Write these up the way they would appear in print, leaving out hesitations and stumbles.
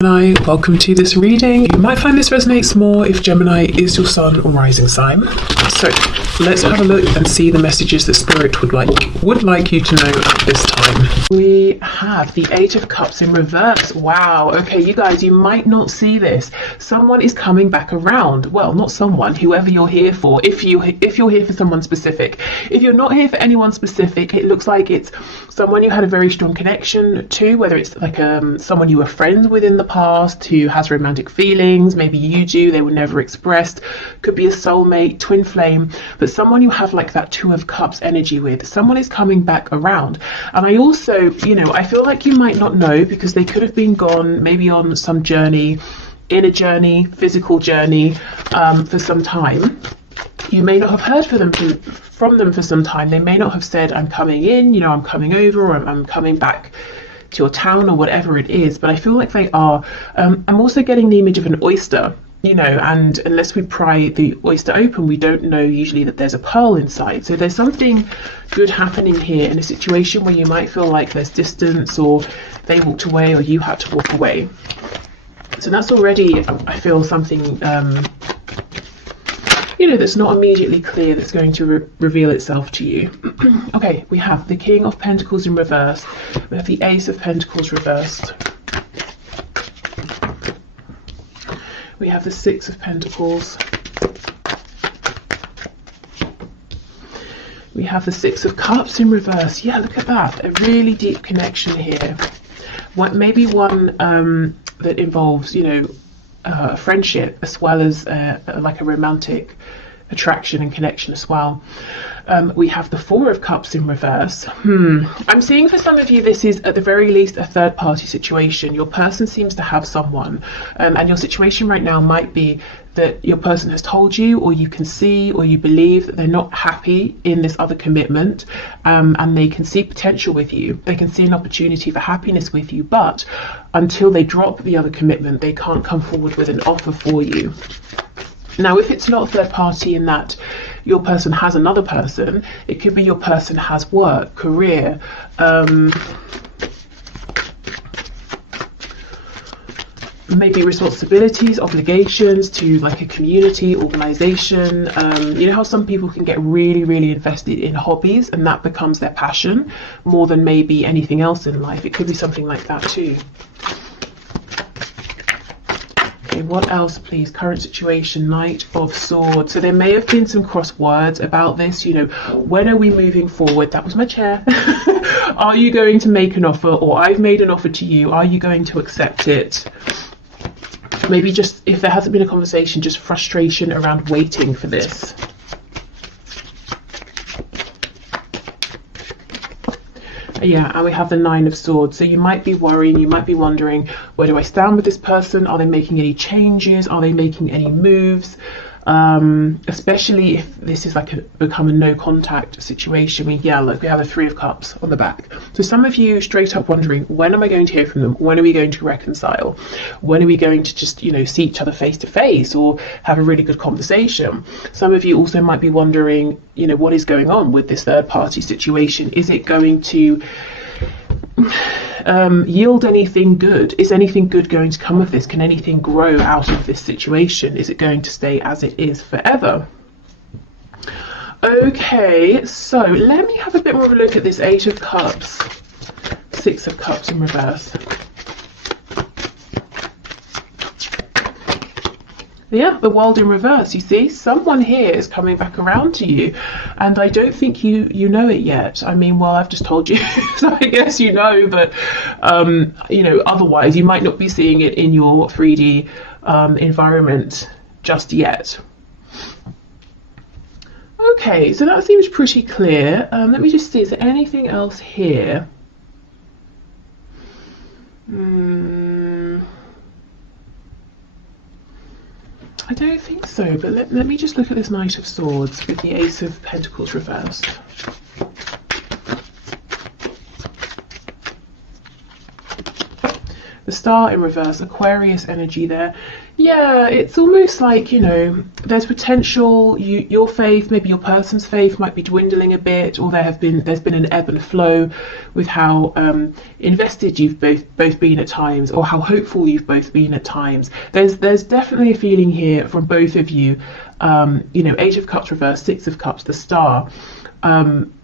Gemini, welcome to this reading. You might find this resonates more if Gemini is your sun or rising sign. So let's have a look and see the messages that Spirit would like you to know at this time. We have the Eight of Cups in reverse. Wow. Okay, you guys, you might not see this. Someone is coming back around. Well, not someone, whoever you're here for. If you're here for someone specific. If you're not here for anyone specific, it looks like it's someone you had a very strong connection to, whether it's like someone you were friends with in the past who has romantic feelings. Maybe you do, they were never expressed. Could be a soulmate, twin flame, but someone you have like that Two of Cups energy with. Someone is coming back around. And I also, I feel like you might not know because they could have been gone maybe on some journey, inner journey, physical journey, for some time. You may not have heard from them for some time. They may not have said, I'm coming in, I'm coming over, or I'm coming back to your town, or whatever it is. But I feel like they are. I'm also getting the image of an oyster, and unless we pry the oyster open, we don't know usually that there's a pearl inside. So there's something good happening here in a situation where you might feel like there's distance, or they walked away, or you had to walk away. So that's already, I feel, something that's not immediately clear that's going to reveal itself to you. Okay, we have the King of Pentacles in reverse. We have the Ace of Pentacles reversed. We have the Six of Pentacles. We have the Six of Cups in reverse. Yeah, look at that. A really deep connection here. Maybe one that involves, friendship as well as like a romantic attraction and connection as well. We have the Four of Cups in reverse. I'm seeing for some of you this is at the very least a third party situation. Your person seems to have someone, and your situation right now might be that your person has told you, or you can see, or you believe that they're not happy in this other commitment, and they can see potential with you. They can see an opportunity for happiness with you, but until they drop the other commitment, they can't come forward with an offer for you. Now, if it's not third party in that your person has another person, it could be your person has work, career, maybe responsibilities, obligations to like a community, organization. You know how some people can get really, really invested in hobbies and that becomes their passion more than maybe anything else in life. It could be something like that too. Okay, what else, please? Current situation, Knight of Swords. So there may have been some cross words about this. When are we moving forward? That was my chair. Are you going to make an offer, or I've made an offer to you? Are you going to accept it? Maybe just, if there hasn't been a conversation, just frustration around waiting for this. Yeah, and we have the Nine of Swords. So you might be worrying, you might be wondering, where do I stand with this person? Are they making any changes? Are they making any moves? Especially if this is become a no contact situation. we have a Three of Cups on the back. So some of you straight up wondering, when am I going to hear from them? When are we going to reconcile? When are we going to just, see each other face to face or have a really good conversation? Some of you also might be wondering, what is going on with this third party situation? Is it going to yield anything good? Is anything good going to come of this? Can anything grow out of this situation? Is it going to stay as it is forever? Okay, so let me have a bit more of a look at this Eight of Cups, Six of Cups in reverse. Yeah, the World in reverse. You see, someone here is coming back around to you, and I don't think you know it yet. I mean, well, I've just told you, so I guess you know, but otherwise you might not be seeing it in your 3D environment just yet. Okay, so that seems pretty clear. Let me just see, is there anything else here? I don't think so, but let me just look at this Knight of Swords with the Ace of Pentacles reversed. The Star in reverse, Aquarius energy there. Yeah, it's almost like, you know, there's potential, your faith, maybe your person's faith might be dwindling a bit, or there's been an ebb and flow with how invested you've both been at times, or how hopeful you've both been at times. There's definitely a feeling here from both of you, you know, Eight of Cups reverse, Six of Cups, the Star,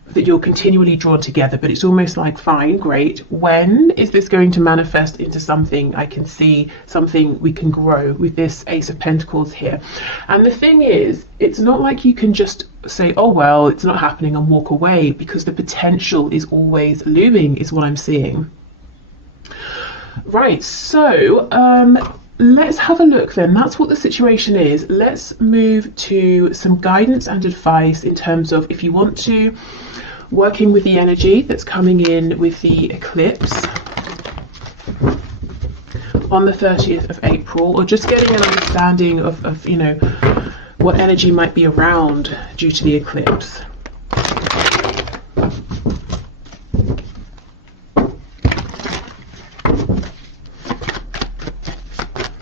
that you're continually drawn together, but it's almost like, fine, great, when is this going to manifest into something I can see, something we can grow with this Ace of Pentacles here? And the thing is, it's not like you can just say, oh well, it's not happening, and walk away, because the potential is always looming, is what I'm seeing. Right, so let's have a look then. That's what the situation is. Let's move to some guidance and advice in terms of, if you want to, working with the energy that's coming in with the eclipse on the 30th of April, or just getting an understanding of you know, what energy might be around due to the eclipse.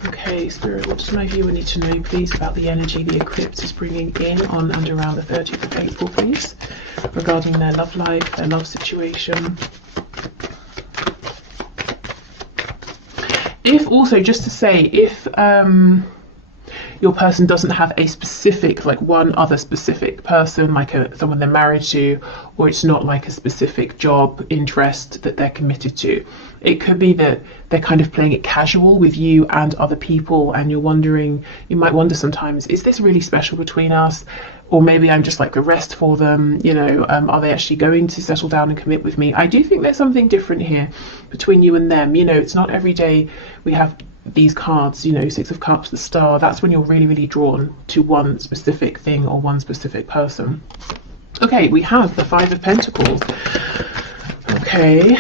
Okay, Spirit, what does my viewer need to know, please, about the energy the eclipse is bringing in on and around the 30th of April, please, regarding their love life, their love situation? If also, just to say, if your person doesn't have a specific, like one other specific person, like someone they're married to, or it's not like a specific job interest that they're committed to, it could be that they're kind of playing it casual with you and other people, and you're wondering, you might wonder sometimes, is this really special between us? Or maybe I'm just like the rest for them, you know, are they actually going to settle down and commit with me? I do think there's something different here between you and them. You know, it's not every day we have these cards, you know, Six of Cups, the Star. That's when you're really, really drawn to one specific thing or one specific person. Okay, we have the Five of Pentacles. Okay.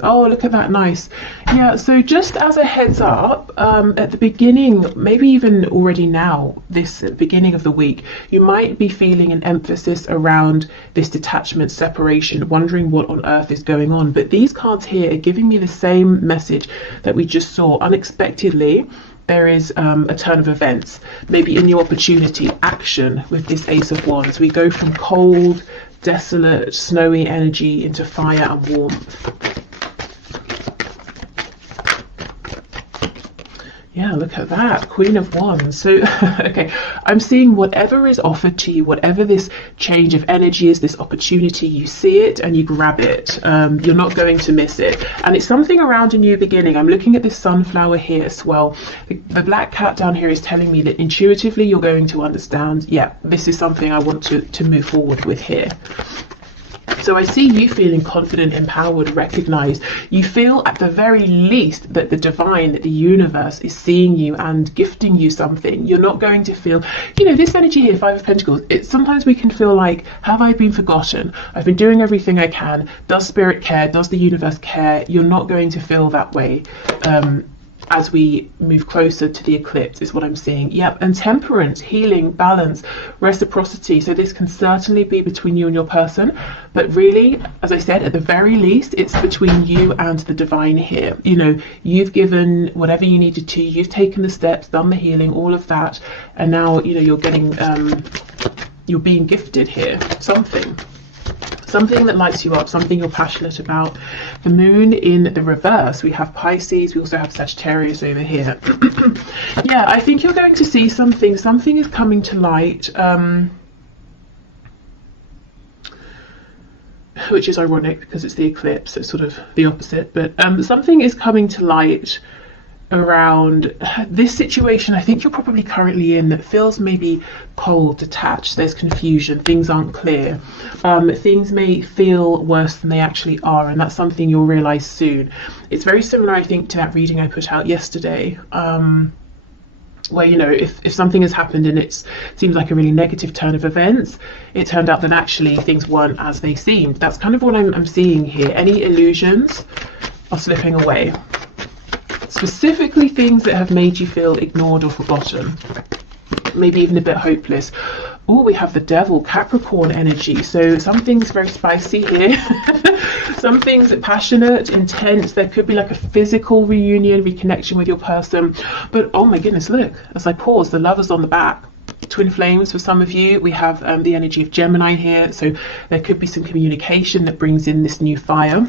Oh, look at that, nice. Yeah, so just as a heads up, at the beginning, maybe even already now, this beginning of the week, you might be feeling an emphasis around this detachment, separation, wondering what on earth is going on. But these cards here are giving me the same message that we just saw. Unexpectedly, there is a turn of events, maybe a new opportunity, action with this Ace of Wands. We go from cold, desolate, snowy energy into fire and warmth. Yeah, look at that, Queen of Wands. So, okay, I'm seeing whatever is offered to you, whatever this change of energy is, this opportunity, you see it and you grab it. You're not going to miss it. And it's something around a new beginning. I'm looking at this sunflower here as well. The black cat down here is telling me that intuitively you're going to understand, yeah, this is something I want to move forward with here. So I see you feeling confident, empowered, recognized. You feel at the very least that the divine, that the universe is seeing you and gifting you something. You're not going to feel, you know, this energy here, Five of Pentacles, sometimes we can feel like, have I been forgotten? I've been doing everything I can. Does Spirit care? Does the universe care? You're not going to feel that way. As we move closer to the eclipse is what I'm seeing. Yep, and temperance, healing, balance, reciprocity. So this can certainly be between you and your person, but really, as I said, at the very least, it's between you and the divine here. You know, you've given whatever you needed to, you've taken the steps, done the healing, all of that, and now, you know, you're getting, you're being gifted here, something that lights you up, something you're passionate about. The moon in the reverse, we have Pisces, we also have Sagittarius over here. Yeah, I think you're going to see something is coming to light, which is ironic because it's the eclipse, it's sort of the opposite, but something is coming to light around this situation I think you're probably currently in that feels maybe cold, detached, there's confusion, things aren't clear, things may feel worse than they actually are, and that's something you'll realize soon. It's very similar, I think, to that reading I put out yesterday, where, you know, if something has happened and it seems like a really negative turn of events, it turned out that actually things weren't as they seemed. That's kind of what I'm seeing here. Any illusions are slipping away. Specifically things that have made you feel ignored or forgotten, maybe even a bit hopeless. Oh, we have the Devil, Capricorn energy. So something's very spicy here. Something's passionate, intense. There could be like a physical reunion, reconnection with your person. But oh my goodness, look, as I pause, the Lover's on the back. Twin flames for some of you. We have the energy of Gemini here. So there could be some communication that brings in this new fire.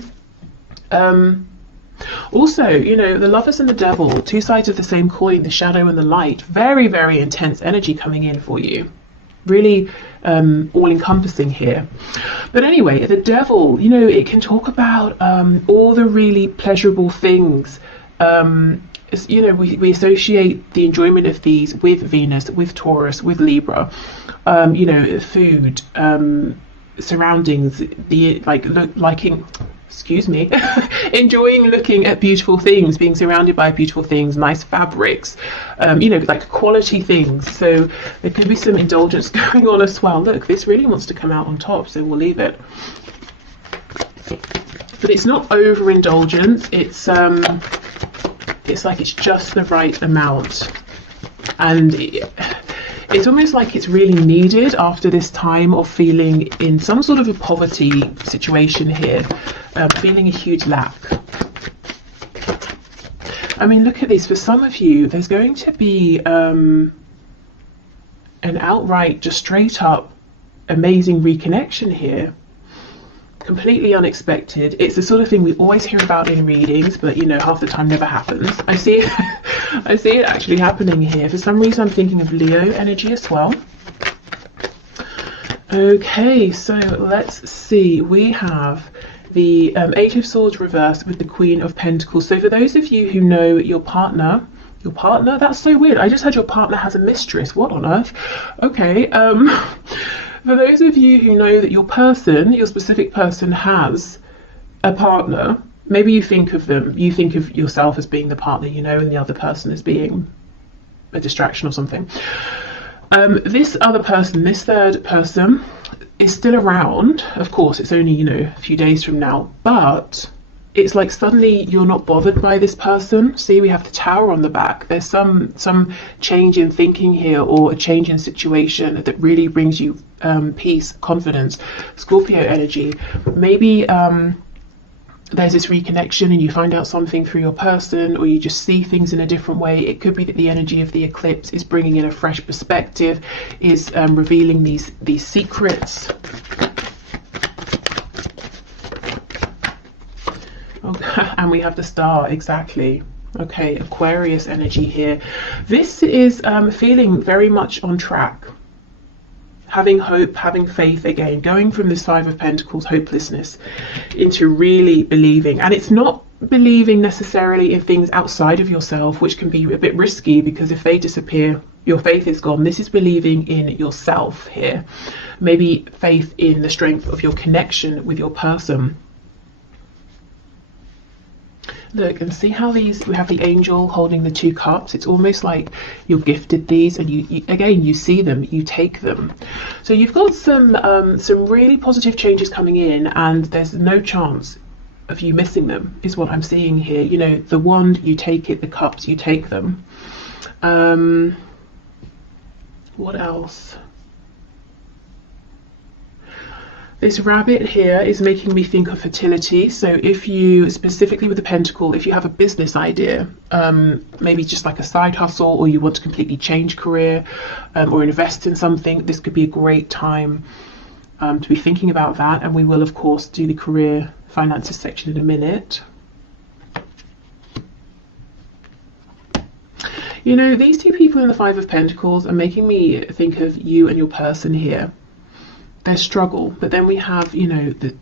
Also, you know, the Lovers and the Devil, two sides of the same coin, the shadow and the light. Very, very intense energy coming in for you. Really all-encompassing here. But anyway, the Devil, you know, it can talk about all the really pleasurable things. You know, we associate the enjoyment of these with Venus, with Taurus, with Libra. You know, food, surroundings, the liking, excuse me, enjoying looking at beautiful things, being surrounded by beautiful things, nice fabrics, you know, like quality things. So there could be some indulgence going on as well. Look, this really wants to come out on top, so we'll leave it. But it's not overindulgence. It's like it's just the right amount, and it's almost like it's really needed after this time of feeling in some sort of a poverty situation here, feeling a huge lack. I mean, look at this. For some of you, there's going to be an outright, just straight up amazing reconnection here. Completely unexpected. It's the sort of thing we always hear about in readings, but you know, half the time never happens. I see it actually happening here. For some reason I'm thinking of Leo energy as well. Okay, so let's see. We have the Eight of Swords reversed with the Queen of Pentacles. So for those of you who know your partner, that's so weird. I just had your partner has a mistress. What on earth? Okay. For those of you who know that your person, your specific person, has a partner, maybe you think of yourself as being the partner, you know, and the other person as being a distraction or something. This other person, this third person, is still around. Of course, it's only, you know, a few days from now, but it's like suddenly you're not bothered by this person. See, we have the Tower on the back. There's some change in thinking here, or a change in situation that really brings you peace, confidence. Scorpio energy. Maybe there's this reconnection and you find out something through your person, or you just see things in a different way. It could be that the energy of the eclipse is bringing in a fresh perspective, is revealing these secrets. Okay, and we have the Star, exactly. Okay, Aquarius energy here. This is feeling very much on track. Having hope, having faith again, going from this Five of Pentacles, hopelessness, into really believing. And it's not believing necessarily in things outside of yourself, which can be a bit risky, because if they disappear, your faith is gone. This is believing in yourself here. Maybe faith in the strength of your connection with your person. Look and see how these, we have the angel holding the two cups. It's almost like you're gifted these, and you again, you see them, you take them. So you've got some really positive changes coming in, and there's no chance of you missing them, is what I'm seeing here. You know, the wand, you take it, the cups, you take them. What else? This rabbit here is making me think of fertility. So if you, specifically with the pentacle, if you have a business idea, maybe just like a side hustle, or you want to completely change career, or invest in something, this could be a great time to be thinking about that. And we will, of course, do the career finances section in a minute. You know, these two people in the Five of Pentacles are making me think of you and your person here. Their struggle, but then we have, you know, the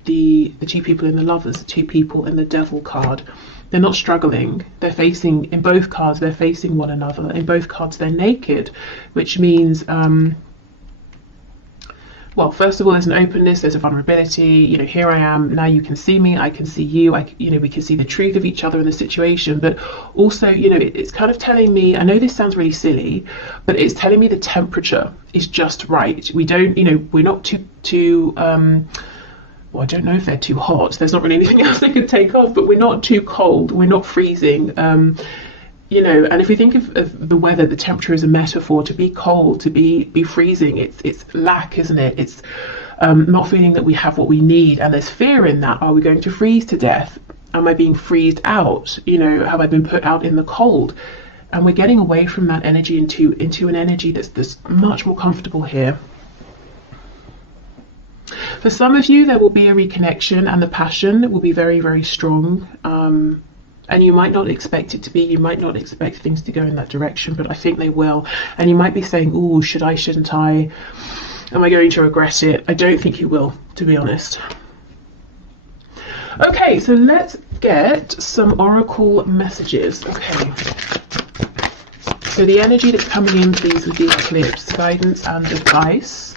two people in the Lovers, the two people in the Devil card. They're not struggling. They're facing, in both cards, they're facing one another. In both cards, they're naked, which means, well, first of all, there's an openness, there's a vulnerability. You know, here I am, now you can see me, I can see you, you know, we can see the truth of each other in the situation. But also, you know, it's kind of telling me, I know this sounds really silly, but it's telling me the temperature is just right. We don't, you know, we're not too well, I don't know if they're too hot. There's not really anything else they could take off, but we're not too cold, we're not freezing. You know, and if we think of the weather, the temperature is a metaphor. To be cold, to be freezing, it's lack, isn't it? It's not feeling that we have what we need, and there's fear in that. Are we going to freeze to death? Am I being freezed out? You know, have I been put out in the cold? And we're getting away from that energy into an energy that's much more comfortable here. For some of you, there will be a reconnection, and the passion will be very, very strong. And you might not expect it to be, you might not expect things to go in that direction, but I think they will. And you might be saying, oh, should I, shouldn't I? Am I going to regret it? I don't think you will, to be honest. Okay, so let's get some oracle messages. Okay. So the energy that's coming in, please, with the eclipse, guidance and advice.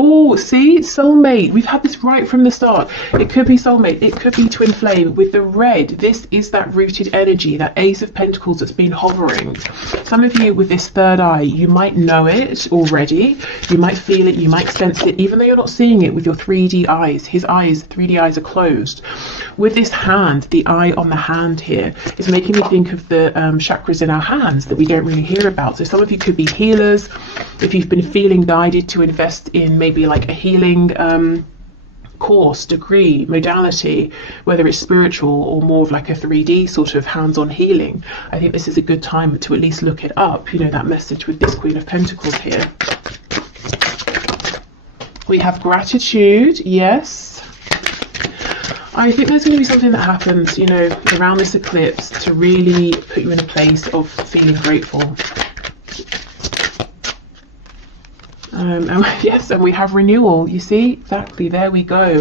Oh, see, soulmate. We've had this right from the start. It could be soulmate. It could be twin flame. With the red, this is that rooted energy, that Ace of Pentacles that's been hovering. Some of you with this third eye, you might know it already. You might feel it. You might sense it, even though you're not seeing it with your 3D eyes. His eyes, 3D eyes, are closed. With this hand, the eye on the hand here is making me think of the chakras in our hands that we don't really hear about. So some of you could be healers. If you've been feeling guided to invest in maybe like a healing course, degree, modality, whether it's spiritual or more of like a 3D sort of hands-on healing, I think this is a good time to at least look it up. You know, that message with this Queen of Pentacles here. We have gratitude, yes. I think there's going to be something that happens, you know, around this eclipse to really put you in a place of feeling grateful. And yes, and we have renewal. You see, exactly, there we go.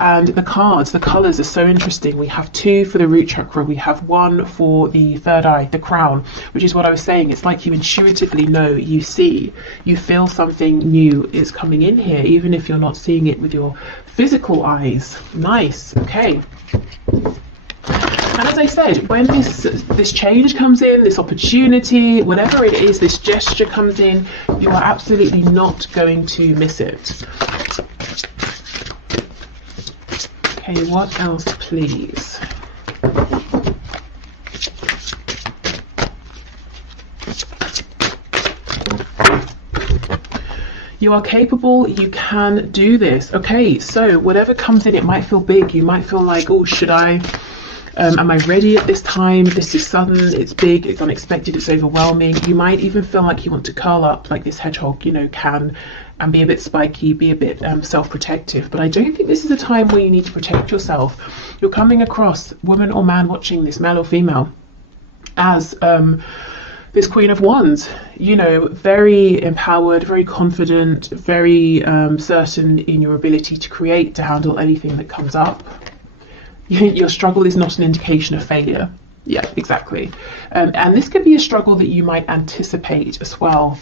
And the cards, the colors are so interesting. We have 2 for the root chakra. We have 1 for the third eye, the crown, which is what I was saying. It's like you intuitively know, you see, you feel something new is coming in here, even if you're not seeing it with your physical eyes. Nice. Okay. And as I said, when this change comes in, this opportunity, whatever it is, this gesture comes in, you are absolutely not going to miss it. Okay, what else, please? You are capable, you can do this. Okay, so whatever comes in, it might feel big. You might feel like, oh, should I? Am I ready at this time? This is sudden, it's big, it's unexpected, it's overwhelming. You might even feel like you want to curl up like this hedgehog, you know, can, and be a bit spiky, be a bit self-protective. But I don't think this is a time where you need to protect yourself. You're coming across, woman or man watching this, male or female, as this Queen of Wands, you know, very empowered, very confident, very certain in your ability to create, to handle anything that comes up. Your struggle is not an indication of failure. Yeah, exactly. And this could be a struggle that you might anticipate as well,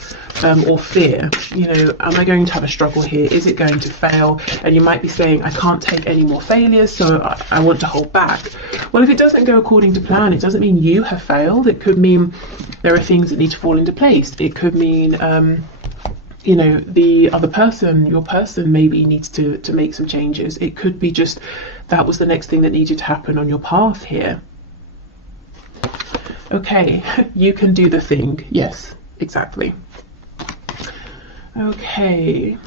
or fear. You know, am I going to have a struggle here? Is it going to fail? And you might be saying, I can't take any more failures, so I want to hold back. Well, if it doesn't go according to plan, it doesn't mean you have failed. It could mean there are things that need to fall into place. It could mean, you know, the other person, your person maybe needs to make some changes. It could be just that was the next thing that needed to happen on your path here. Okay, you can do the thing. Yes, exactly. Okay.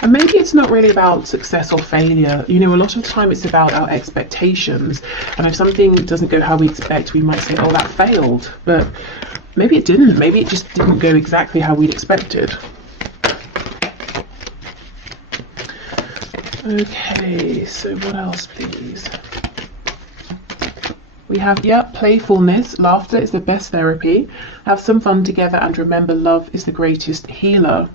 And maybe it's not really about success or failure. You know, a lot of the time it's about our expectations. And if something doesn't go how we expect, we might say, oh, that failed. But maybe it didn't. Maybe it just didn't go exactly how we'd expected. Okay, so what else, please? We have, playfulness. Laughter is the best therapy. Have some fun together and remember love is the greatest healer.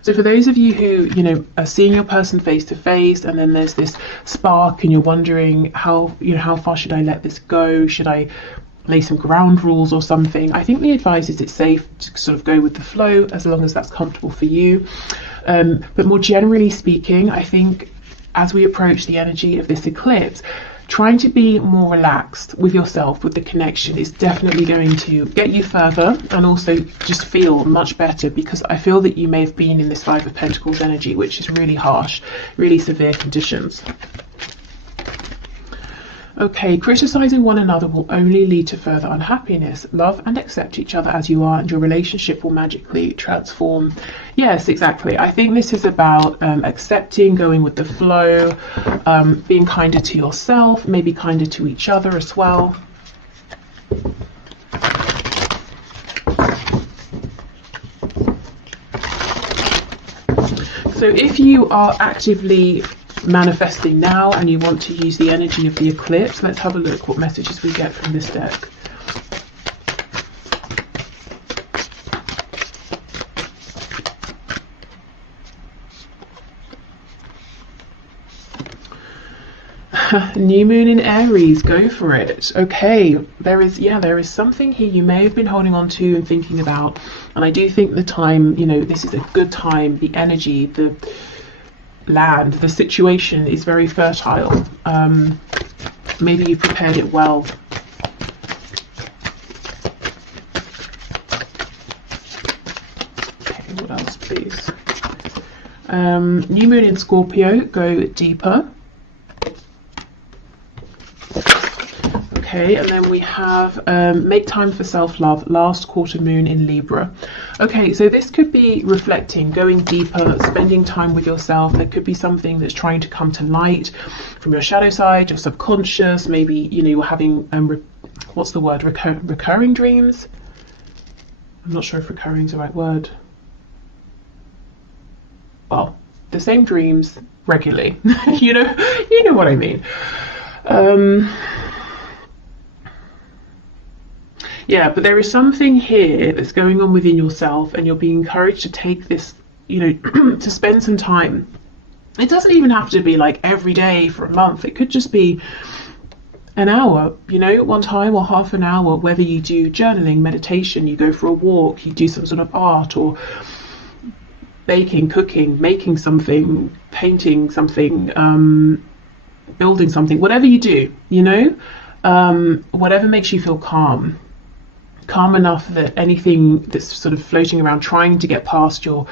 So for those of you who, you know, are seeing your person face to face, and then there's this spark and you're wondering how far should I let this go? Should I lay some ground rules or something? I think the advice is it's safe to sort of go with the flow as long as that's comfortable for you. But more generally speaking, I think as we approach the energy of this eclipse, trying to be more relaxed with yourself, with the connection, is definitely going to get you further and also just feel much better, because I feel that you may have been in this Five of Pentacles energy, which is really harsh, really severe conditions. Okay, criticizing one another will only lead to further unhappiness. Love and accept each other as you are, and your relationship will magically transform. Yes, exactly. I think this is about accepting, going with the flow, being kinder to yourself, maybe kinder to each other as well. So if you are actively manifesting now and you want to use the energy of the eclipse, let's have a look what messages we get from this deck. New moon in Aries, go for it. Okay, there is something here you may have been holding on to and thinking about, and I do think the time, this is a good time. The energy, the land, the situation is very fertile. Maybe you prepared it well. Okay, what else please? New moon in Scorpio, go deeper. Okay, and then we have make time for self-love, last quarter moon in Libra. Okay, so this could be reflecting, going deeper, spending time with yourself. There could be something that's trying to come to light from your shadow side, your subconscious. Maybe, you're having, what's the word, recurring dreams? I'm not sure if recurring is the right word. Well, the same dreams regularly. you know what I mean. Yeah, but there is something here that's going on within yourself, and you're being encouraged to take this, to spend some time. It doesn't even have to be like every day for a month. It could just be an hour, one time, or half an hour, whether you do journaling, meditation, you go for a walk, you do some sort of art, or baking, cooking, making something, painting something, building something, whatever you do, whatever makes you feel calm enough that anything that's sort of floating around trying to get past your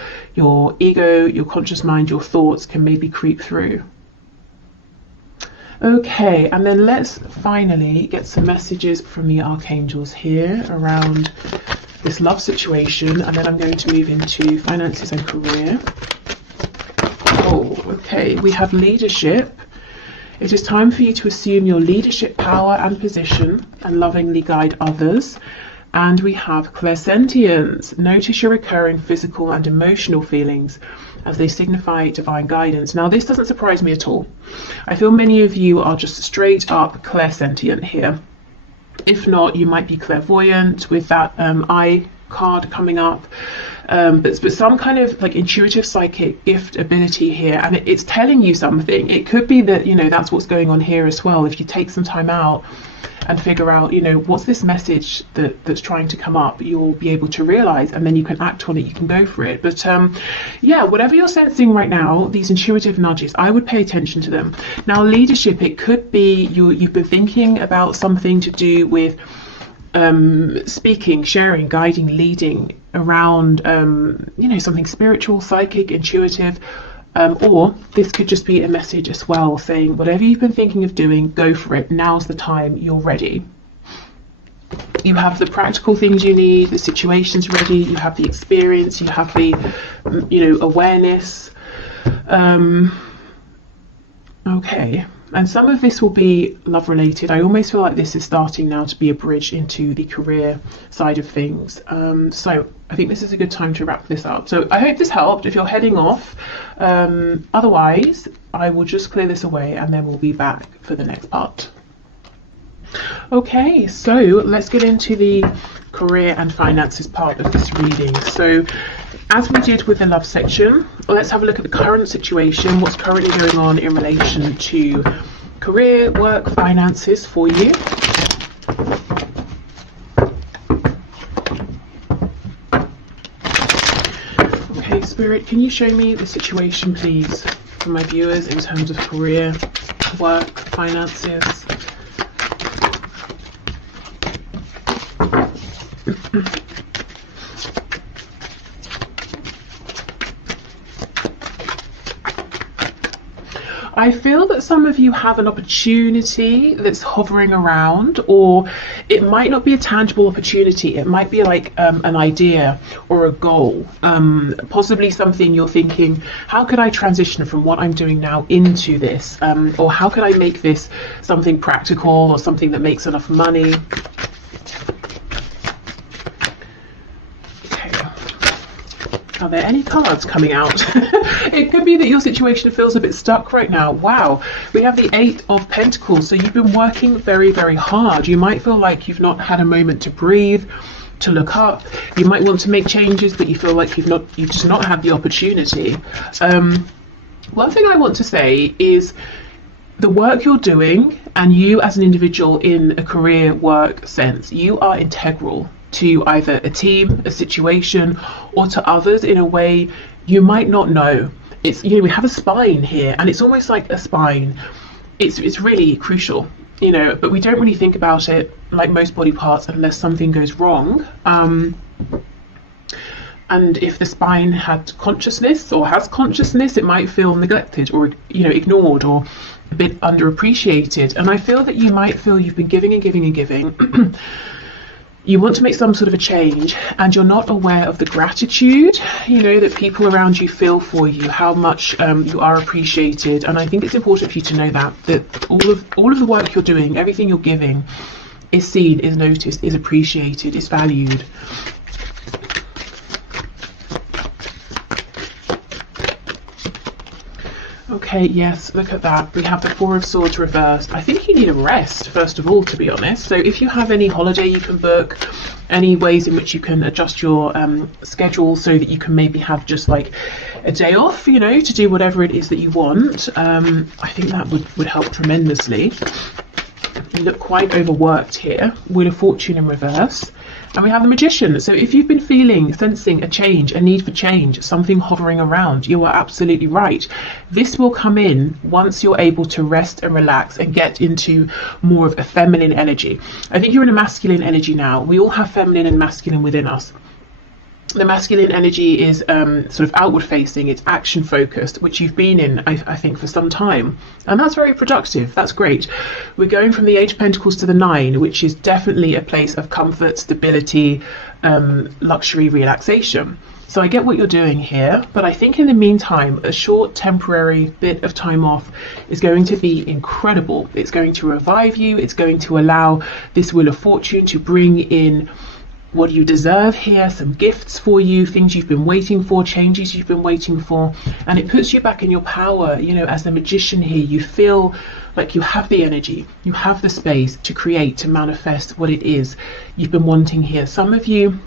ego, your conscious mind, your thoughts can maybe creep through. Okay, and then let's finally get some messages from the archangels here around this love situation, and then I'm going to move into finances and career. Oh, okay, we have leadership. It is time for you to assume your leadership power and position and lovingly guide others. And we have clairsentience. Notice your recurring physical and emotional feelings as they signify divine guidance. Now, this doesn't surprise me at all. I feel many of you are just straight up clairsentient here. If not, you might be clairvoyant with that eye card coming up. But some kind of like intuitive psychic gift ability here, and it's telling you something. It could be that, that's what's going on here as well. If you take some time out and figure out, what's this message that's trying to come up, you'll be able to realize, and then you can act on it, you can go for it. But yeah, whatever you're sensing right now, these intuitive nudges, I would pay attention to them. Now, leadership, it could be you've been thinking about something to do with speaking, sharing, guiding, leading around, something spiritual, psychic, intuitive. Or this could just be a message as well, saying whatever you've been thinking of doing, go for it. Now's the time, you're ready. You have the practical things you need, the situation's ready, you have the experience, you have the, awareness. Okay. And some of this will be love related. I almost feel like this is starting now to be a bridge into the career side of things. So I think this is a good time to wrap this up. So I hope this helped if you're heading off. Otherwise, I will just clear this away and then we'll be back for the next part. Okay, so let's get into the career and finances part of this reading. So as we did with the love section, let's have a look at the current situation, what's currently going on in relation to career, work, finances for you. Okay, Spirit, can you show me the situation, please, for my viewers in terms of career, work, finances. I feel that some of you have an opportunity that's hovering around, or it might not be a tangible opportunity. It might be like an idea or a goal, possibly something you're thinking, how could I transition from what I'm doing now into this? Or how could I make this something practical or something that makes enough money? Are there any cards coming out? It could be that your situation feels a bit stuck right now. Wow, we have the 8 of Pentacles. So you've been working very, very hard. You might feel like you've not had a moment to breathe, to look up. You might want to make changes, but you feel like you've just not had the opportunity. One thing I want to say is the work you're doing, and you as an individual in a career work sense, you are integral to either a team, a situation, or to others in a way you might not know. It's, we have a spine here, and it's almost like a spine. It's really crucial, but we don't really think about it like most body parts unless something goes wrong. And if the spine had consciousness or has consciousness, it might feel neglected or ignored or a bit underappreciated. And I feel that you might feel you've been giving and giving and giving. You want to make some sort of a change, and you're not aware of the gratitude, that people around you feel for you, how much you are appreciated. And I think it's important for you to know that all of the work you're doing, everything you're giving, is seen, is noticed, is appreciated, is valued. Okay, yes, look at that. We have the 4 of Swords reversed. I think you need a rest, first of all, to be honest. So if you have any holiday you can book, any ways in which you can adjust your schedule so that you can maybe have just like a day off, to do whatever it is that you want, I think that would help tremendously. You look quite overworked here. Wheel of Fortune in reverse. And we have the Magician. So if you've been sensing a change, a need for change, something hovering around, you are absolutely right. This will come in once you're able to rest and relax and get into more of a feminine energy. I think you're in a masculine energy now. We all have feminine and masculine within us. The masculine energy is sort of outward facing, it's action focused, which you've been in, I think, for some time. And that's very productive, that's great. We're going from the 8 of Pentacles to the 9, which is definitely a place of comfort, stability, luxury, relaxation. So I get what you're doing here, but I think in the meantime, a short temporary bit of time off is going to be incredible. It's going to revive you, it's going to allow this Wheel of Fortune to bring in what you deserve here, some gifts for you, things you've been waiting for, changes you've been waiting for, and it puts you back in your power. As the Magician here, you feel like you have the energy, you have the space to create, to manifest what it is you've been wanting here. Some of you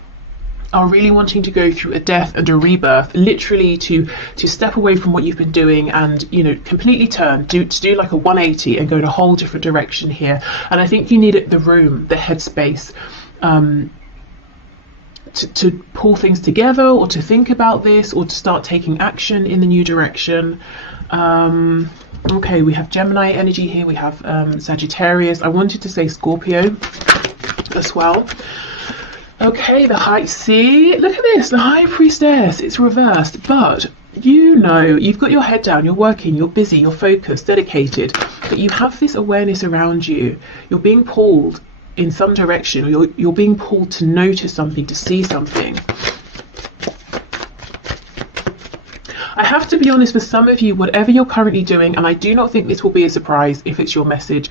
are really wanting to go through a death and a rebirth, literally to step away from what you've been doing and completely turn, to do like a 180 and go in a whole different direction here. And I think you need the room, the headspace, to pull things together, or to think about this, or to start taking action in the new direction. Okay, we have Gemini energy here, we have Sagittarius. I wanted to say Scorpio as well. Okay, see, look at this, the High Priestess, it's reversed, but you've got your head down, you're working, you're busy, you're focused, dedicated, but you have this awareness around you. You're being pulled in some direction, or you're being pulled to notice something, to see something. I have to be honest, for some of you, whatever you're currently doing, and I do not think this will be a surprise if it's your message,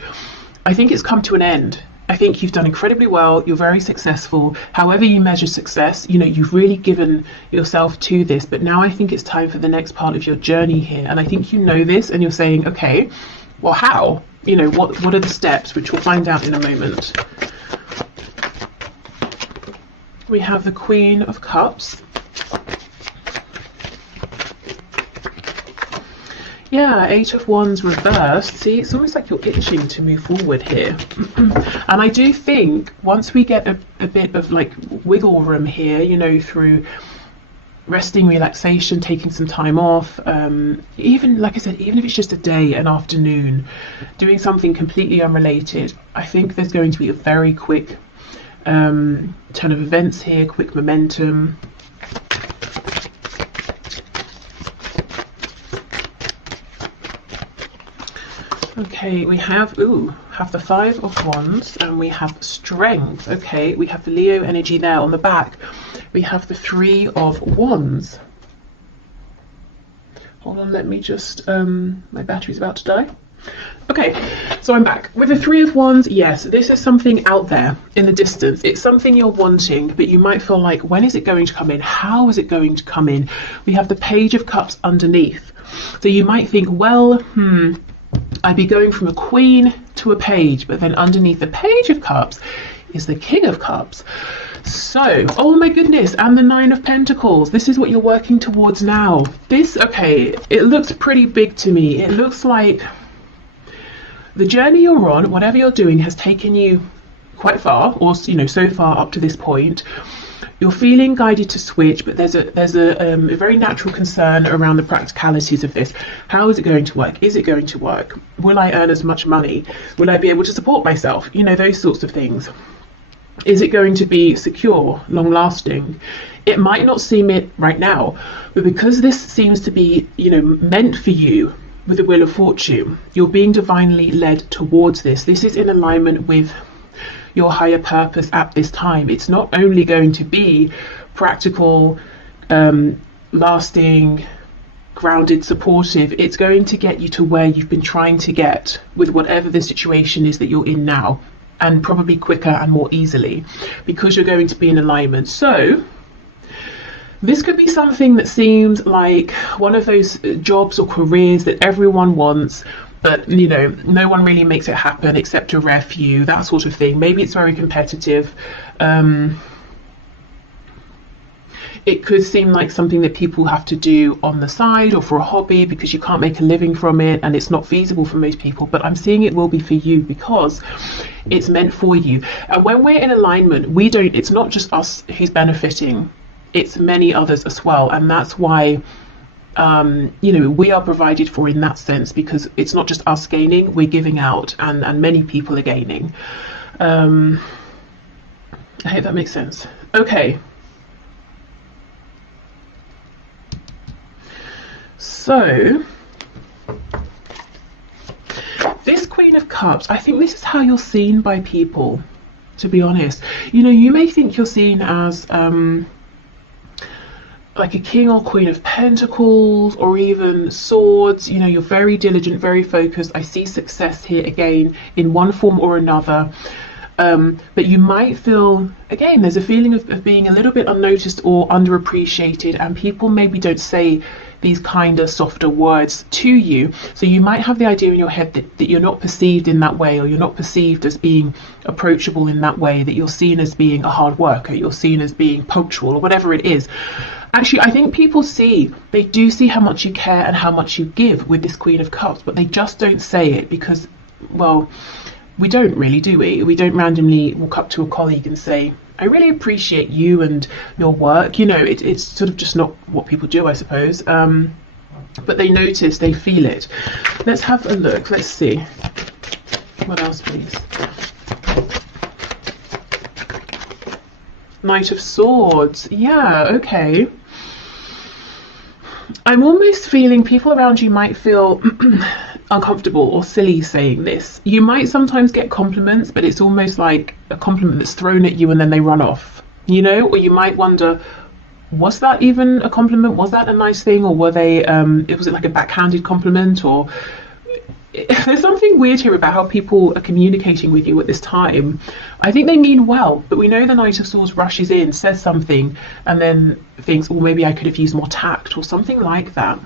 I think it's come to an end. I think you've done incredibly well, you're very successful. However you measure success, you've really given yourself to this, but now I think it's time for the next part of your journey here. And I think this, and you're saying, okay, well, how? What are the steps, which we'll find out in a moment. We have the Queen of Cups. Yeah, 8 of Wands reversed. See, it's almost like you're itching to move forward here. And I do think once we get a bit of like wiggle room here, through resting, relaxation, taking some time off, even like I said, even if it's just a day, an afternoon, doing something completely unrelated. I think there's going to be a very quick turn of events here, quick momentum. Okay, we have the Five of Wands, and we have Strength. Okay, we have the Leo energy there on the back. We have the Three of Wands. Hold on, let me just, my battery's about to die. Okay, so I'm back. With the Three of Wands, yes, this is something out there in the distance. It's something you're wanting, but you might feel like, when is it going to come in? How is it going to come in? We have the Page of Cups underneath. So you might think, well, I'd be going from a queen to a page, but then underneath the Page of Cups is the King of Cups. So, oh my goodness, and the Nine of Pentacles. This is what you're working towards now. This, okay, it looks pretty big to me. It looks like the journey you're on, whatever you're doing, has taken you quite far, or so far up to this point. You're feeling guided to switch, but there's a very natural concern around the practicalities of this. How is it going to work? Is it going to work? Will I earn as much money? Will I be able to support myself? Those sorts of things. Is it going to be secure, long lasting? It might not seem it right now, but because this seems to be, meant for you with the Wheel of Fortune, you're being divinely led towards this. This is in alignment with your higher purpose at this time. It's not only going to be practical, lasting, grounded, supportive. It's going to get you to where you've been trying to get with whatever the situation is that you're in now, and probably quicker and more easily, because you're going to be in alignment. So this could be something that seems like one of those jobs or careers that everyone wants, but no one really makes it happen except a rare few, that sort of thing. Maybe it's very competitive. It could seem like something that people have to do on the side or for a hobby, because you can't make a living from it and it's not feasible for most people. But I'm seeing it will be for you because it's meant for you. And when we're in alignment, it's not just us who's benefiting, it's many others as well. And that's why we are provided for in that sense, because it's not just us gaining, we're giving out, and many people are gaining. I hope that makes sense. Okay. So this Queen of Cups, I think this is how you're seen by people, to be honest. You may think you're seen as like a King or Queen of Pentacles, or even Swords. You're very diligent, very focused. I see success here again in one form or another. But you might feel, again, there's a feeling of being a little bit unnoticed or underappreciated, and people maybe don't say these kinder, softer words to you. So you might have the idea in your head that you're not perceived in that way, or you're not perceived as being approachable in that way, that you're seen as being a hard worker, you're seen as being punctual, or whatever it is. Actually, I think people they do see how much you care and how much you give with this Queen of Cups, but they just don't say it because, well, we don't really, do we? We don't randomly walk up to a colleague and say, I really appreciate you and your work. It's sort of just not what people do, I suppose. But they notice, they feel it. Let's have a look. Let's see. What else, please? Knight of Swords. Yeah, okay. I'm almost feeling people around you might feel uncomfortable or silly saying this. You might sometimes get compliments, but it's almost like a compliment that's thrown at you and then they run off, or you might wonder, was that even a compliment? Was that a nice thing? Or was it like a backhanded compliment? Or there's something weird here about how people are communicating with you at this time. I think they mean well, but we know the Knight of Swords rushes in, says something, and then thinks, well, maybe I could have used more tact or something like that.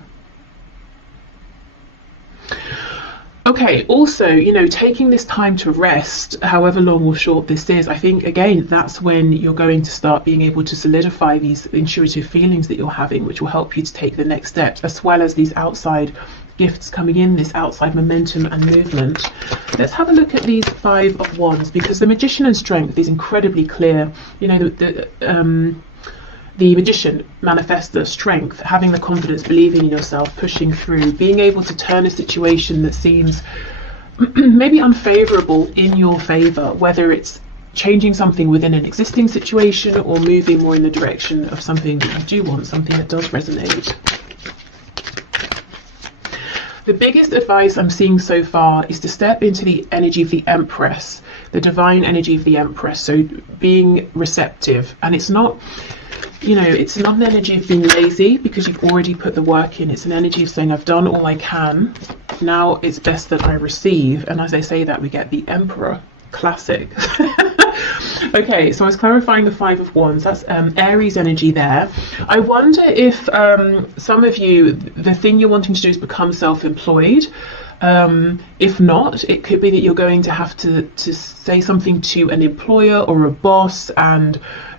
Okay, also, taking this time to rest, however long or short this is, I think, again, that's when you're going to start being able to solidify these intuitive feelings that you're having, which will help you to take the next steps, as well as these outside gifts coming in, this outside momentum and movement. Let's have a look at these Five of Wands, because the Magician and Strength is incredibly clear. The The Magician, manifestor, strength, having the confidence, believing in yourself, pushing through, being able to turn a situation that seems maybe unfavorable in your favor, whether it's changing something within an existing situation or moving more in the direction of something that you do want, something that does resonate. The biggest advice I'm seeing so far is to step into the energy of the Empress, the divine energy of the Empress. So being receptive, and it's not, you know, it's not an energy of being lazy because you've already put the work in. It's an energy of saying, I've done all I can. Now it's best that I receive. And as I say that, we get the Emperor. Classic. Okay, so I was clarifying the Five of Wands. That's Aries energy there. I wonder if some of you, the thing you're wanting to do is become self-employed. If not, it could be that you're going to have to say something to an employer or a boss, and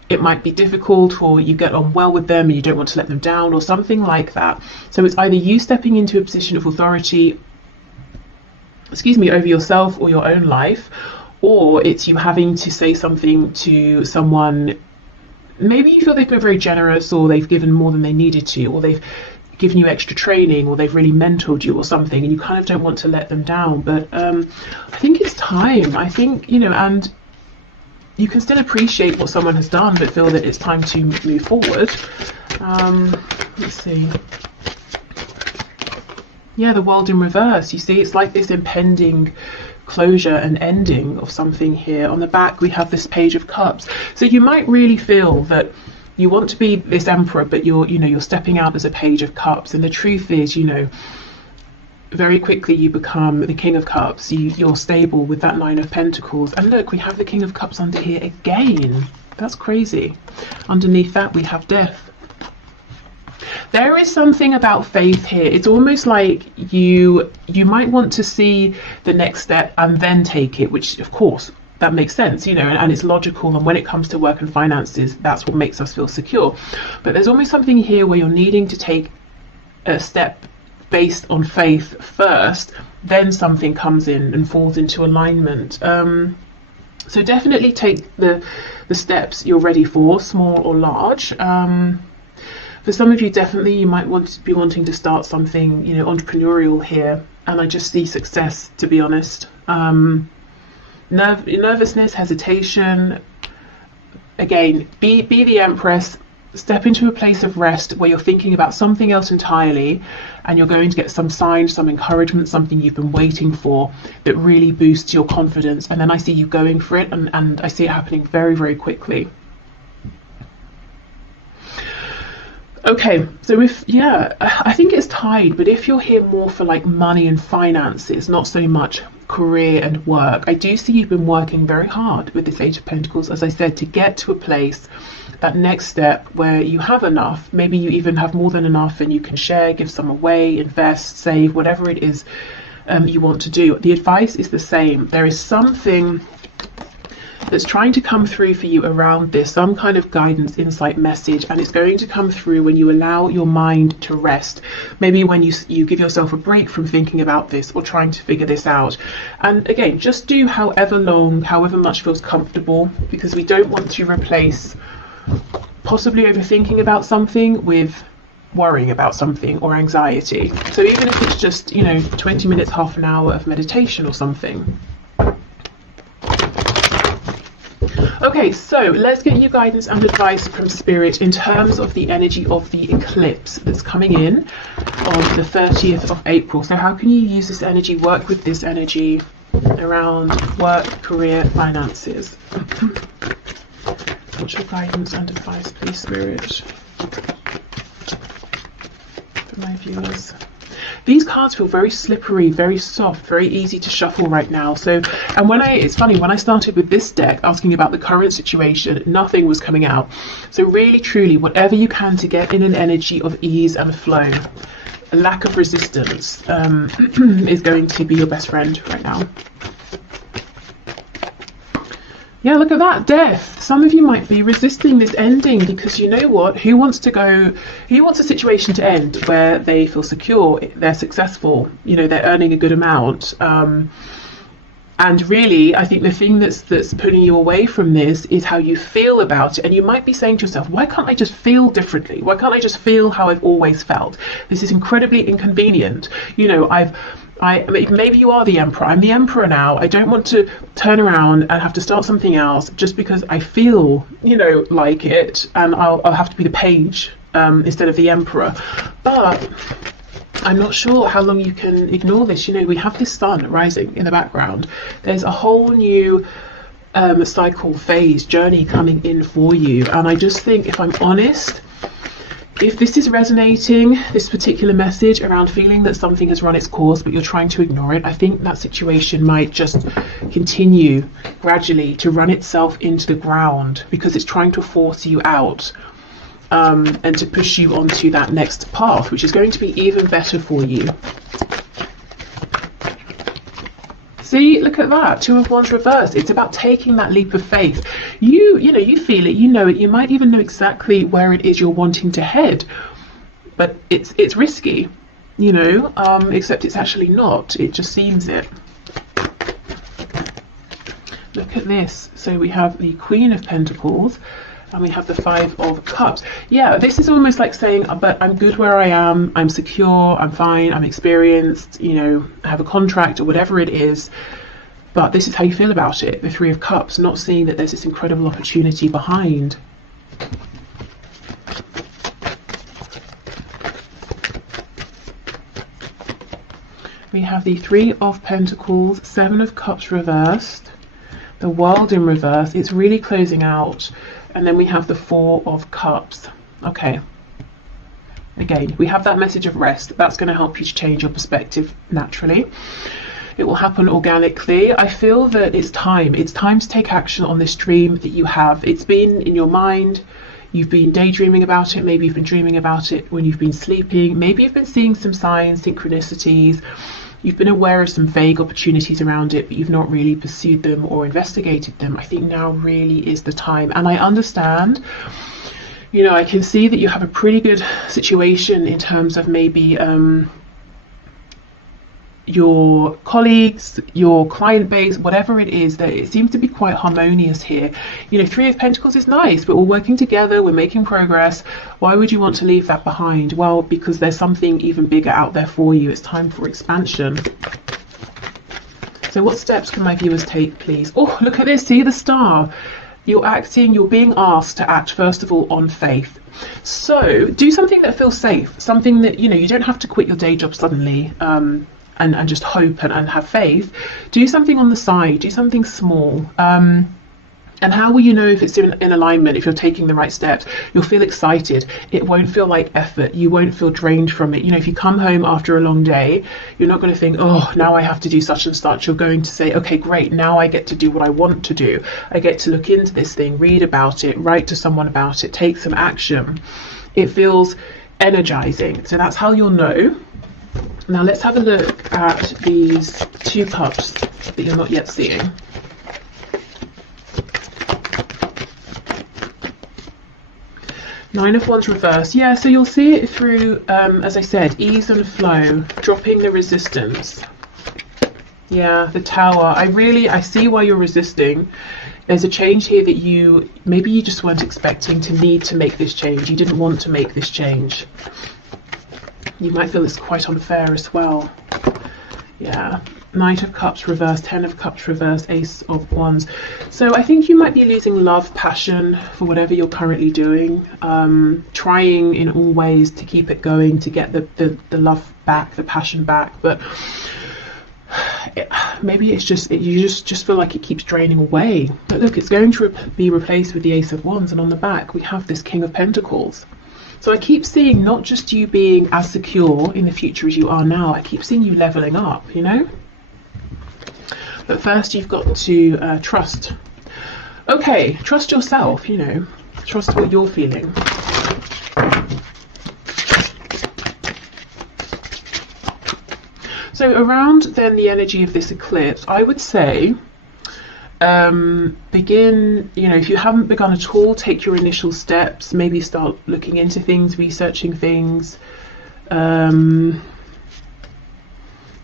it might be difficult, or you get on well with them and you don't want to let them down, or something like that. So it's either you stepping into a position of authority, over yourself or your own life, or it's you having to say something to someone. Maybe you feel they've been very generous, or they've given more than they needed to, or they've given you extra training, or they've really mentored you or something, and you kind of don't want to let them down. But I think it's time. I think, you know, and you can still appreciate what someone has done, but feel that it's time to move forward. Let's see. Yeah, the World in reverse. You see, it's like this impending closure and ending of something here. On the back we have this Page of Cups. So you might really feel that you want to be this Emperor, but you're stepping out as a Page of Cups, and the truth is, you know, very quickly you become the King of Cups. You're stable with that Nine of Pentacles, and look, we have the King of Cups under here again. That's crazy. Underneath that we have Death. There is something about faith here. It's almost like you might want to see the next step and then take it, which of course that makes sense, you know, and it's logical. And when it comes to work and finances, that's what makes us feel secure. But there's almost something here where you're needing to take a step based on faith first, then something comes in and falls into alignment. So definitely take the steps you're ready for, small or large. For some of you, definitely you might want to be wanting to start something, you know, entrepreneurial here, and I just see success, to be honest. Nervousness, hesitation. Again, be the Empress. Step into a place of rest where you're thinking about something else entirely, and you're going to get some signs, some encouragement, something you've been waiting for that really boosts your confidence. And then I see you going for it, and I see it happening very, very quickly. Okay, so I think it's tied, but if you're here more for like money and finances, not so much career and work, I do see you've been working very hard with this Eight of Pentacles, as I said, to get to a place, that next step where you have enough. Maybe you even have more than enough and you can share, give some away, invest, save, whatever it is you want to do. The advice is the same. There is something that's trying to come through for you around this, some kind of guidance, insight, message, and it's going to come through when you allow your mind to rest. Maybe when you give yourself a break from thinking about this or trying to figure this out. And again, just do however long, however much feels comfortable, because we don't want to replace possibly overthinking about something with worrying about something or anxiety. So even if it's just, you know, 20 minutes, half an hour of meditation or something. Okay, so let's get you guidance and advice from Spirit in terms of the energy of the eclipse that's coming in on the 30th of April. So how can you use this energy, work with this energy around work, career, finances? What's your guidance and advice, please, Spirit, for my viewers? These cards feel very slippery, very soft, very easy to shuffle right now. So, and it's funny, when I started with this deck asking about the current situation, nothing was coming out. So really, truly, whatever you can to get in an energy of ease and flow, a lack of resistance is going to be your best friend right now. Yeah, look at that, Death. Some of you might be resisting this ending because, you know what, who wants a situation to end where they feel secure, they're successful, you know, they're earning a good amount, And really, I think the thing that's pulling you away from this is how you feel about it. And you might be saying to yourself, why can't I just feel differently? Why can't I just feel how I've always felt? This is incredibly inconvenient. You know, maybe you are the emperor. I'm the emperor now. I don't want to turn around and have to start something else just because I feel, you know, like it, and I'll have to be the page instead of the emperor. But I'm not sure how long you can ignore this. You know, we have this sun rising in the background. There's a whole new cycle, phase, journey coming in for you. And I just think, if I'm honest, if this is resonating, this particular message around feeling that something has run its course but you're trying to ignore it, I think that situation might just continue gradually to run itself into the ground, because it's trying to force you out. And to push you onto that next path, which is going to be even better for you. See, look at that, 2 of Wands reversed. It's about taking that leap of faith. You know, you feel it, you know it, you might even know exactly where it is you're wanting to head, but it's risky, you know, except it's actually not. It just seems it. Look at this. So we have the Queen of Pentacles, and we have the 5 of Cups. Yeah, this is almost like saying, but I'm good where I am, I'm secure, I'm fine, I'm experienced, you know, I have a contract or whatever it is. But this is how you feel about it, the 3 of Cups, not seeing that there's this incredible opportunity behind. We have the 3 of Pentacles, 7 of Cups reversed, the World in reverse. It's really closing out. And then we have the 4 of Cups. Okay. Again, we have that message of rest. That's going to help you to change your perspective naturally. It will happen organically. I feel that it's time. It's time to take action on this dream that you have. It's been in your mind. You've been daydreaming about it. Maybe you've been dreaming about it when you've been sleeping. Maybe you've been seeing some signs, synchronicities. You've been aware of some vague opportunities around it, but you've not really pursued them or investigated them. I think now really is the time. And I understand, you know, I can see that you have a pretty good situation in terms of maybe your colleagues, your client base, whatever it is, that it seems to be quite harmonious here. You know, 3 of Pentacles is nice. We're all working together, we're making progress. Why would you want to leave that behind? Well, because there's something even bigger out there for you. It's time for expansion. So what steps can my viewers take, please? Oh, look at this, see the star. You're being asked to act, first of all, on faith. So do something that feels safe, something that, you know, you don't have to quit your day job suddenly, and just hope and have faith. Do something on the side, do something small. And how will you know if it's in alignment, if you're taking the right steps? You'll feel excited. It won't feel like effort. You won't feel drained from it. You know, if you come home after a long day, you're not going to think, oh, now I have to do such and such. You're going to say, okay, great, now I get to do what I want to do. I get to look into this thing, read about it, write to someone about it, take some action. It feels energizing. So that's how you'll know. Now let's have a look at these 2 cups that you're not yet seeing. Nine of Wands reverse. Yeah, so you'll see it through, as I said, ease and flow, dropping the resistance. Yeah, the Tower. I see why you're resisting. There's a change here that maybe you just weren't expecting to need to make this change. You didn't want to make this change. You might feel it's quite unfair as well. Yeah. Knight of Cups reversed, 10 of Cups reversed, Ace of Wands. So I think you might be losing love, passion for whatever you're currently doing. Trying in all ways to keep it going, to get the love back, the passion back. But maybe it's just, you just feel like it keeps draining away. But look, it's going to be replaced with the Ace of Wands. And on the back, we have this King of Pentacles. So I keep seeing not just you being as secure in the future as you are now, I keep seeing you leveling up, you know? But first you've got to trust. Okay, trust yourself, you know, trust what you're feeling. So around then the energy of this eclipse, I would say, begin, you know, if you haven't begun at all, take your initial steps, maybe start looking into things, researching things,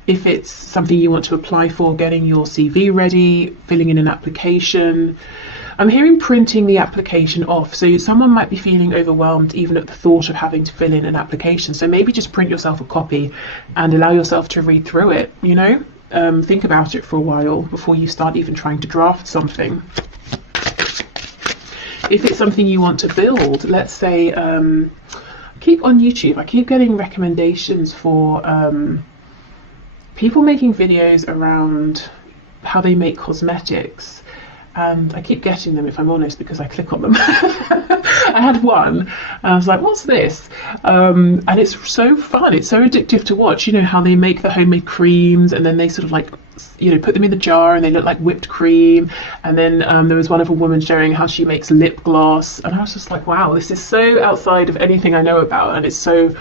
if it's something you want to apply for, getting your CV ready, filling in an application. I'm hearing printing the application off. So someone might be feeling overwhelmed even at the thought of having to fill in an application. So maybe just print yourself a copy and allow yourself to read through it, you know? Think about it for a while before you start even trying to draft something. If it's something you want to build, let's say, keep on YouTube, I keep getting recommendations for people making videos around how they make cosmetics. And I keep getting them, if I'm honest, because I click on them. I had one, and I was like, what's this? And it's so fun. It's so addictive to watch. You know, how they make the homemade creams, and then they sort of like, you know, put them in the jar, and they look like whipped cream. And then there was one of a woman showing how she makes lip gloss. And I was just like, wow, this is so outside of anything I know about. And it's so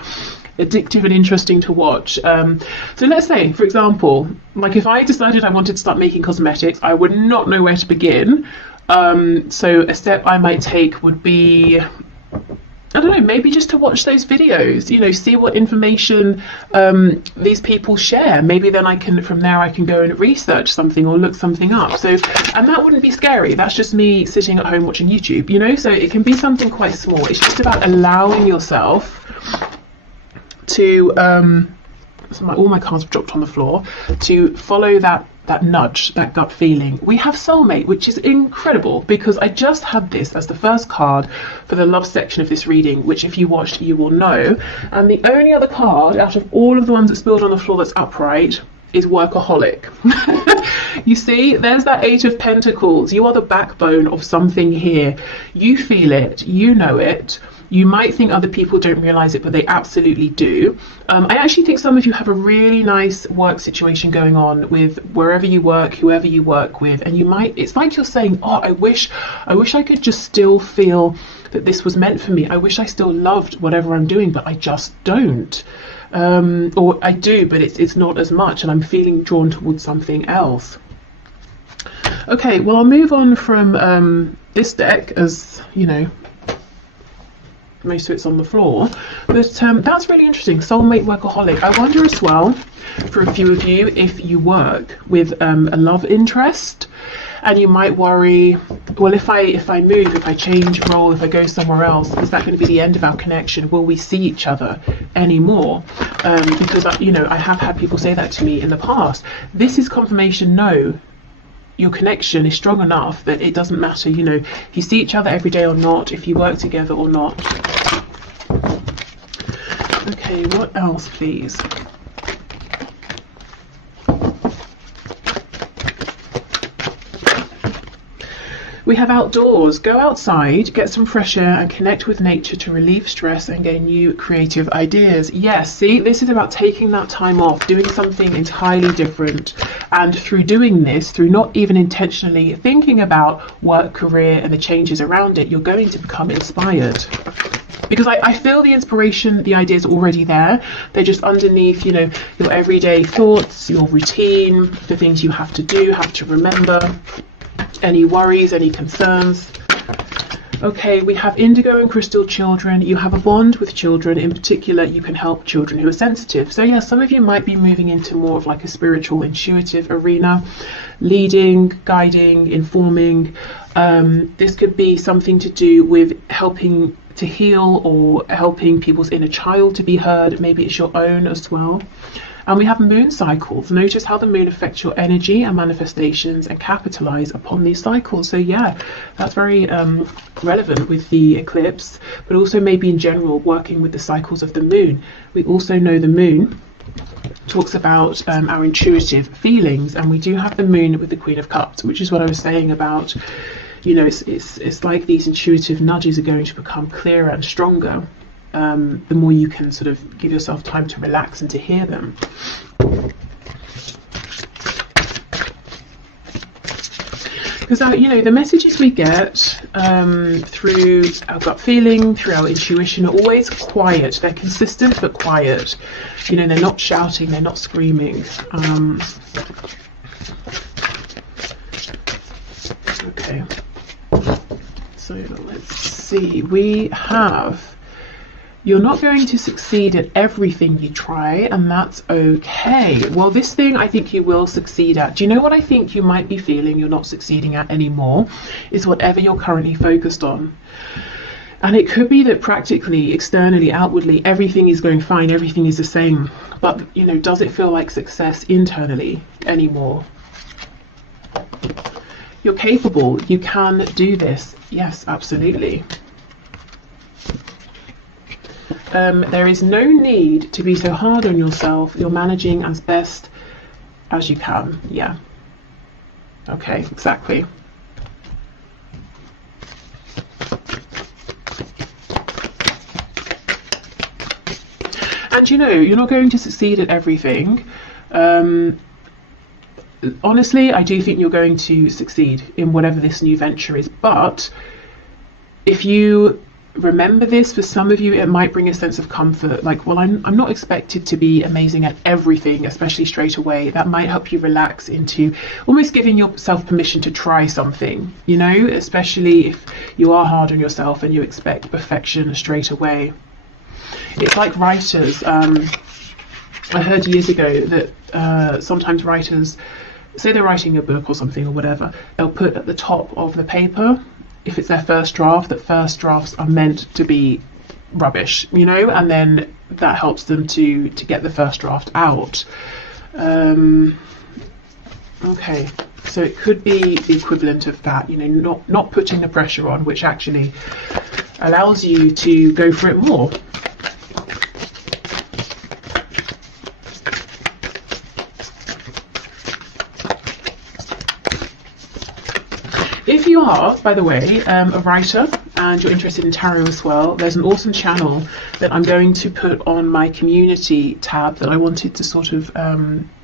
addictive and interesting to watch. So let's say, for example, like if I decided I wanted to start making cosmetics, I would not know where to begin. So a step I might take would be, I don't know, maybe just to watch those videos, you know, see what information these people share. Maybe then I can, from there I can go and research something or look something up. So, and that wouldn't be scary. That's just me sitting at home watching YouTube, you know, so it can be something quite small. It's just about allowing yourself to all my cards have dropped on the floor, to follow that nudge, that gut feeling. We have soulmate, which is incredible, because I just had this as the first card for the love section of this reading, which if you watched you will know. And the only other card out of all of the ones that spilled on the floor that's upright is workaholic. You see, there's that Eight of Pentacles. You are the backbone of something here. You feel it, you know it. You might think other people don't realize it, but they absolutely do. I actually think some of you have a really nice work situation going on with wherever you work, whoever you work with, and you might, it's like you're saying, oh, I wish I could just still feel that this was meant for me. I wish I still loved whatever I'm doing, but I just don't. Or I do, but it's not as much, and I'm feeling drawn towards something else. Okay, well, I'll move on from this deck, as you know, most of it's on the floor, but that's really interesting. Soulmate, workaholic. I wonder as well, for a few of you, if you work with a love interest, and you might worry, well, if I move, if I change role, if I go somewhere else, is that going to be the end of our connection? Will we see each other anymore? Because you know, I have had people say that to me in the past. This is confirmation. No, your connection is strong enough that it doesn't matter, you know, if you see each other every day or not, if you work together or not. Okay, what else, please? We have outdoors. Go outside, get some fresh air and connect with nature to relieve stress and gain new creative ideas. Yes, see, this is about taking that time off, doing something entirely different. And through doing this, through not even intentionally thinking about work, career and the changes around it, you're going to become inspired. Because I feel the inspiration, the ideas are already there. They're just underneath, you know, your everyday thoughts, your routine, the things you have to do, have to remember. Any worries, any concerns. Okay, we have indigo and crystal children. You have a bond with children. In particular, you can help children who are sensitive. So yeah, some of you might be moving into more of like a spiritual, intuitive arena, leading, guiding, informing. This could be something to do with helping to heal or helping people's inner child to be heard. Maybe it's your own as well. And we have moon cycles. Notice how the moon affects your energy and manifestations and capitalize upon these cycles. So yeah, that's very relevant with the eclipse, but also maybe in general working with the cycles of the moon. We also know the moon talks about our intuitive feelings, and we do have the moon with the Queen of Cups, which is what I was saying about, you know, it's like these intuitive nudges are going to become clearer and stronger. The more you can sort of give yourself time to relax and to hear them. Because you know, the messages we get through our gut feeling, through our intuition, are always quiet. They're consistent but quiet. You know, they're not shouting, they're not screaming. Okay, so let's see. We have You're not going to succeed at everything you try, and that's okay. Well, this thing I think you will succeed at. Do you know what I think you might be feeling you're not succeeding at anymore? Is whatever you're currently focused on. And it could be that practically, externally, outwardly, everything is going fine, everything is the same. But, you know, does it feel like success internally anymore? You're capable. You can do this. Yes, absolutely. There is no need to be so hard on yourself. You're managing as best as you can. Yeah. Okay, exactly. And you know, you're not going to succeed at everything. Honestly, I do think you're going to succeed in whatever this new venture is. But if you remember this, for some of you it might bring a sense of comfort, like, well, I'm not expected to be amazing at everything, especially straight away. That might help you relax into almost giving yourself permission to try something, you know, especially if you are hard on yourself and you expect perfection straight away. It's like writers. I heard years ago that sometimes writers, say they're writing a book or something or whatever, they'll put at the top of the paper, if it's their first draft, that first drafts are meant to be rubbish, you know, and then that helps them to get the first draft out. Okay, so it could be the equivalent of that, you know, not putting the pressure on, which actually allows you to go for it more. If you are, by the way, a writer and you're interested in tarot as well, there's an awesome channel that I'm going to put on my community tab that I wanted to sort of,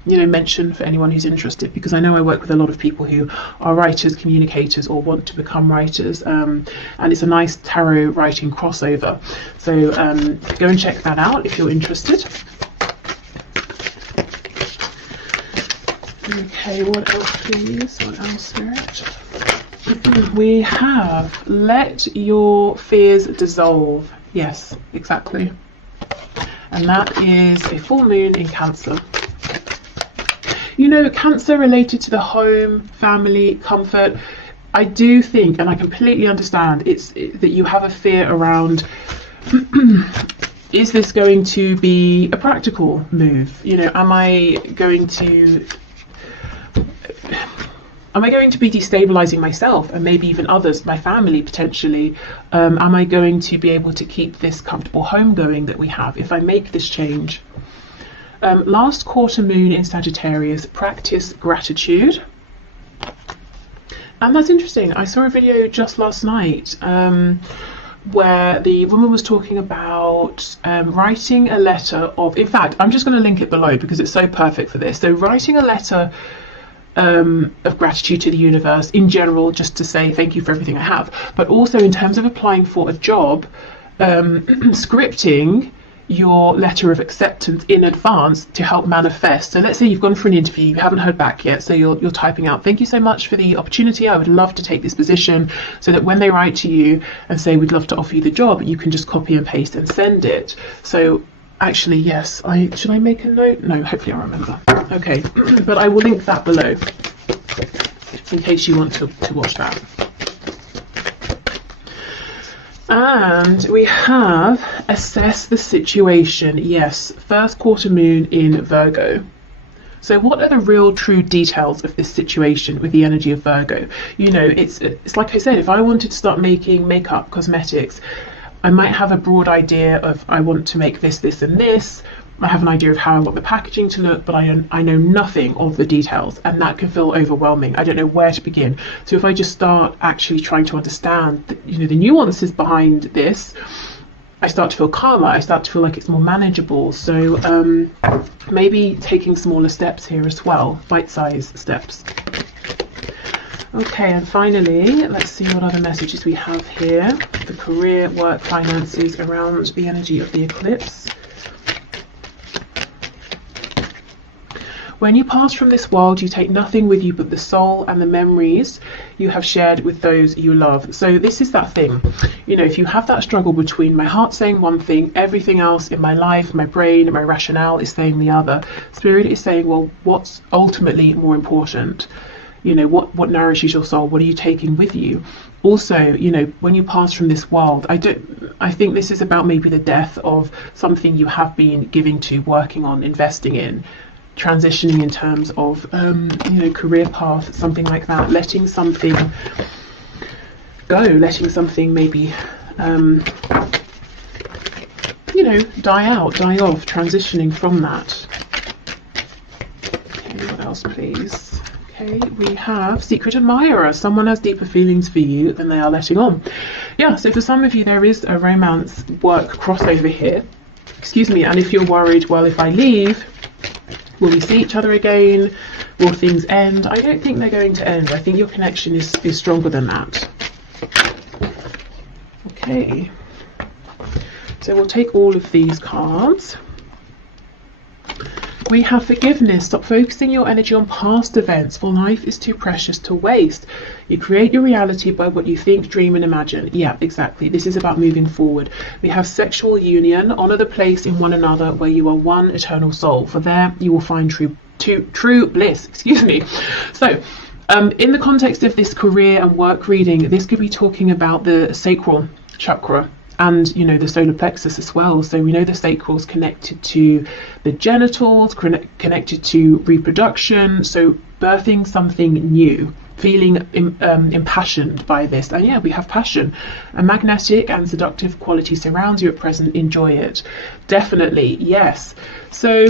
you know, mention for anyone who's interested, because I know I work with a lot of people who are writers, communicators, or want to become writers, and it's a nice tarot writing crossover. So go and check that out if you're interested. Okay, what else please? What else, Spirit? We have let your fears dissolve. Yes, exactly. And that is a full moon in Cancer. You know, Cancer related to the home, family, comfort. I do think, and I completely understand, that you have a fear around is this going to be a practical move? You know, am I going to be destabilizing myself and maybe even others, my family potentially? Am I going to be able to keep this comfortable home going that we have if I make this change? Last quarter moon in Sagittarius, practice gratitude. And that's interesting. I saw a video just last night where the woman was talking about writing a letter of, in fact, I'm just going to link it below because it's so perfect for this. So writing a letter of gratitude to the universe in general, just to say thank you for everything I have, but also in terms of applying for a job, scripting your letter of acceptance in advance to help manifest. So let's say you've gone for an interview, you haven't heard back yet, so you're typing out, thank you so much for the opportunity, I would love to take this position, so that when they write to you and say we'd love to offer you the job, you can just copy and paste and send it. So actually, yes, should I make a note? No, hopefully I'll remember. Okay, but I will link that below in case you want to watch that. And we have assess the situation. Yes, first quarter moon in Virgo. So what are the real true details of this situation with the energy of Virgo? You know, it's like I said, if I wanted to start making makeup, cosmetics, I might have a broad idea of I want to make this, this and this. I have an idea of how I want the packaging to look, but I know nothing of the details, and that can feel overwhelming. I don't know where to begin. So if I just start actually trying to understand the nuances behind this, I start to feel calmer. I start to feel like it's more manageable. So maybe taking smaller steps here as well, bite-sized steps. Okay, and finally, let's see what other messages we have here. The career, work, finances around the energy of the eclipse. When you pass from this world, you take nothing with you but the soul and the memories you have shared with those you love. So this is that thing, you know, if you have that struggle between my heart saying one thing, everything else in my life, my brain, my rationale is saying the other, Spirit is saying, well, what's ultimately more important? You know, what nourishes your soul? What are you taking with you? Also, you know, when you pass from this world, I think this is about maybe the death of something you have been giving to, working on, investing in, transitioning in terms of you know, career path, something like that, letting something go, letting something maybe you know, die out, die off, transitioning from that. Okay, what else please? Okay, we have Secret Admirer. Someone has deeper feelings for you than they are letting on. Yeah, so for some of you there is a romance work crossover here. Excuse me, and if you're worried, well, if I leave, will we see each other again? Will things end? I don't think they're going to end. I think your connection is stronger than that. Okay, so we'll take all of these cards. We have Forgiveness. Stop focusing your energy on past events, for life is too precious to waste. You create your reality by what you think, dream and imagine. Yeah, exactly. This is about moving forward. We have Sexual Union. Honor the place in one another where you are one eternal soul, for there you will find true bliss. Excuse me. So in the context of this career and work reading, this could be talking about the sacral chakra, and you know, the solar plexus as well. So we know the sacral is connected to the genitals, connected to reproduction, so birthing something new, feeling impassioned by this. And yeah, we have passion. A magnetic and seductive quality surrounds you at present. Enjoy it. Definitely, yes. So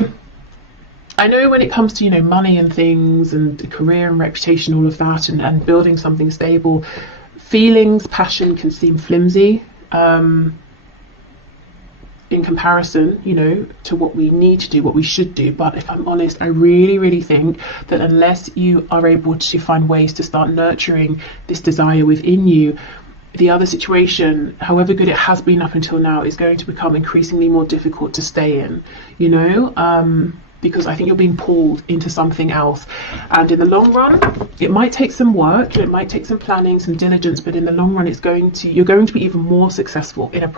I know when it comes to, you know, money and things and career and reputation, all of that, and building something stable, feelings, passion can seem flimsy in comparison, you know, to what we need to do, what we should do. But if I'm honest, I really think that unless you are able to find ways to start nurturing this desire within you, the other situation, however good it has been up until now, is going to become increasingly more difficult to stay in, you know, because I think you're being pulled into something else. And in the long run, it might take some work, it might take some planning, some diligence, but in the long run, you're going to be even more successful in a